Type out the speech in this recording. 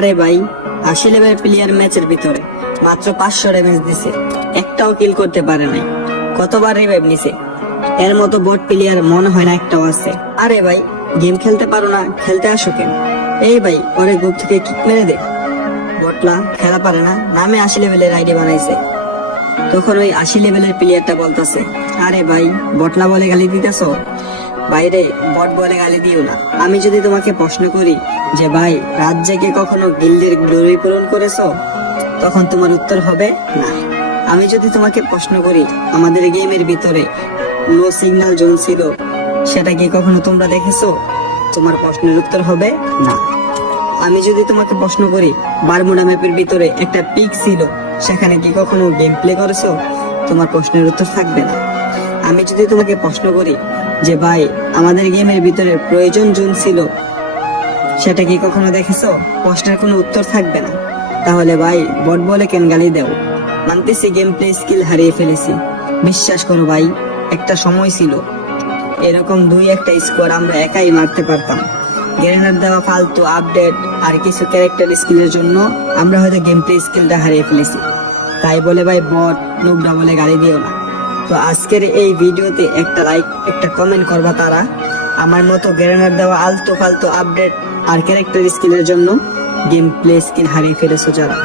আরে ভাই, 80 level player ম্যাচের ভিতরে মাত্র 500 ড্যামেজ দিছে, একটাও কিল করতে পারে নাই। কতবার রিভাইভ নিছে, এর মতো বট প্লেয়ার মনে হয় না একটাও আছে। আরে ভাই, গেম খেলতে পারো না, খেলতে আসো কেন? এই ভাই, পরে গ্রুপ থেকে কিক মেরে দে। বটলা খেলা পারে না, নামে 80 লেভেলের আইডি বানাইছে। তখন ওই 80 লেভেলের প্লেয়ারটা বলতাছে, আরে ভাই, বটলা বলে গালি দিতেছো? বাইরে বট বলে গালি দিও না। আমি যদি তোমাকে প্রশ্ন করি যে ভাই, রাত জেগে কখনো গিল্ডের গ্লোরি পূরণ করেছো, তখন তোমার উত্তর হবে না। আমি যদি তোমাকে প্রশ্ন করি আমাদের গেমের ভিতরে নো সিগন্যাল জোন ছিল, সেটা কি কখনো তোমরা দেখেছো? তোমার প্রশ্নের উত্তর হবে না। আমি যদি তোমাকে প্রশ্ন করি বারমুডা ম্যাপের ভিতরে একটা পিক ছিল, সেখানে কি কখনো গেম প্লে করেছো? তোমার প্রশ্নের উত্তর থাকবে না। আমি যদি তোমাকে প্রশ্ন করি যে ভাই, আমাদের গেমের ভিতরে প্রয়োজন জোন ছিল, সেটা কি কখনো দেখেছো? প্রশ্নের কোনো উত্তর থাকবে না। তাহলে ভাই, বট বলে কেন গালি দেও? মানতেছি গেম প্লে স্কিল হারিয়ে ফেলেছি, বিশ্বাস করো ভাই, একটা সময় ছিল এরকম 2-1টা স্কোর আমরা একাই মারতে পারতাম। গ্রেনেড দেওয়া ফালতু আপডেট আর কিছু ক্যারেক্টার স্কিলের জন্য আমরা হয়তো গেম প্লে স্কিলটা হারিয়ে ফেলেছি। তাই বলে ভাই, বট নুবরা বলে গালি দিও না। তো আজকের এই ভিডিওতে একটা লাইক, একটা কমেন্ট করবা তারা আমার মতো গ্রেনেড দেওয়া আলতু ফালতু আপডেট আর ক্যারেক্টার স্কিলের জন্য গেম প্লে স্কিল হারিয়ে ফেলেছো যারা।